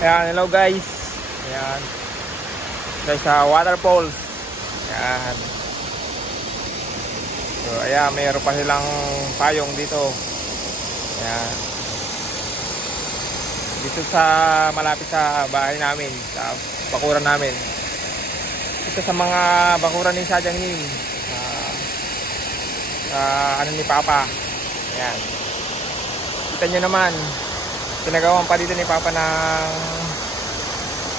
Ayan, hello guys. Ayan. Guys, sa waterfalls. Ayan. So, ayan, mayroon pa silang payong dito. Ayan. Dito sa malapit sa bahay namin, sa bakuran namin. Ito sa mga bakuran ni Sadyang Nim. Ano ni Papa. Ayan. Kita nyo naman, pinagawan pa dito ni Papa ng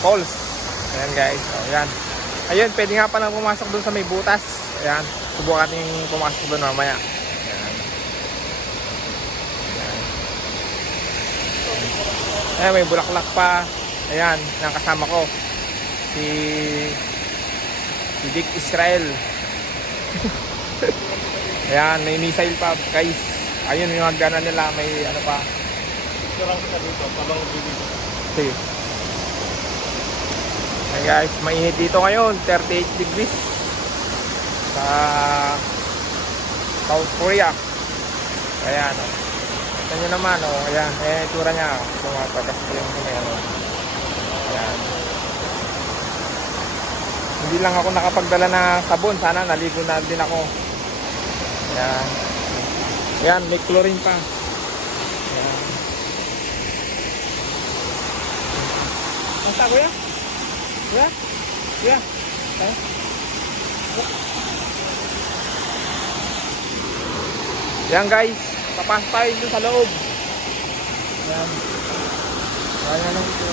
falls. Ayan guys. So, ayan. Ayun, pwede nga pa lang pumasok doon sa may butas. Ayan. Subukan natin pumasok doon mamaya. Ayan. Ayan. Ayan, may bulaklak pa. Ayan, yung kasama ko. Si Dick Israel. Ayan, may missile pa guys. Ayun yung hagdanan nila, may ano pa. Sarang ka dito, pabang bibig. Sige. Ayan guys, mainit dito ngayon, 38 degrees sa South Korea. Ayan, o. Ito nyo naman, o. Ayan, ayan yung tura nya. Pumapagas ko yung ano. Ayan. Hindi lang ako nakapagdala na sabon. Sana naligo na din ako. Ayan. Ayan, may chlorine pa. Ayan. Basta kuya? Kuya? Kuya? Tayo? Ayan guys, papasok tayo dun sa loob. Ayan. Ayan lang ito.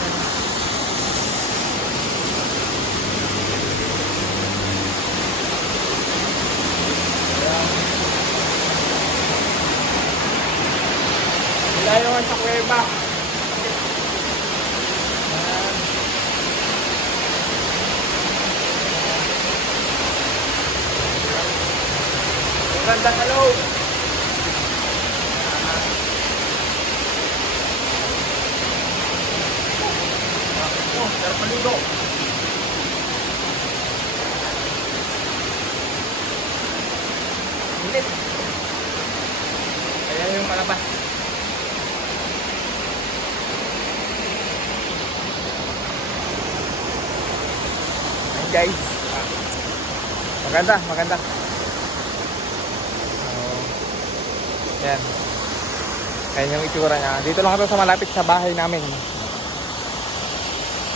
Tayo naman sa kuweba. Ganda sa loob. Oh, terpaligo. Init. Ayan yung malabas. Guys, maganda, maganda. Yan. Ayan yung itsura niya. Dito lang ito sa malapit sa bahay namin.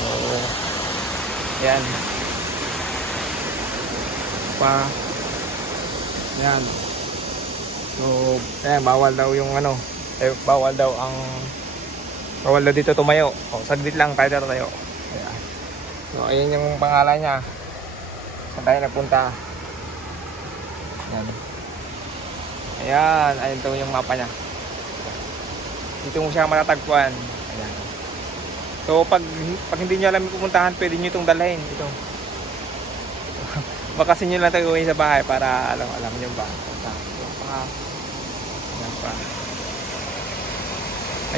So, yan. Pa. Yan. So, ayan, bawal daw yung ano. Bawal daw dito tumayo. O, saglit lang tayo tayo. Ayan. So, ayan yung pangalan niya. Saan tayo nagpunta? Ayan. Ayan. Ayan to yung mapa niya. Dito mo siya matatagpuan. Ayan. So, pag hindi nyo alam yung pupuntahan, pwede nyo itong dalhin. Ito. Bakasin nyo lang tayo gawin sa bahay para alam nyo ba. Ayan pa.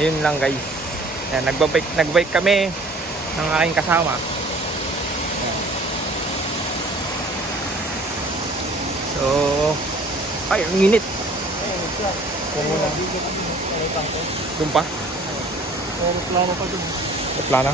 Ayun lang guys. Ayan, nagbike kami ng aking kasama. So, ay, ang init. Huwag mo na. Doon pa? Plano pa dun. Plano?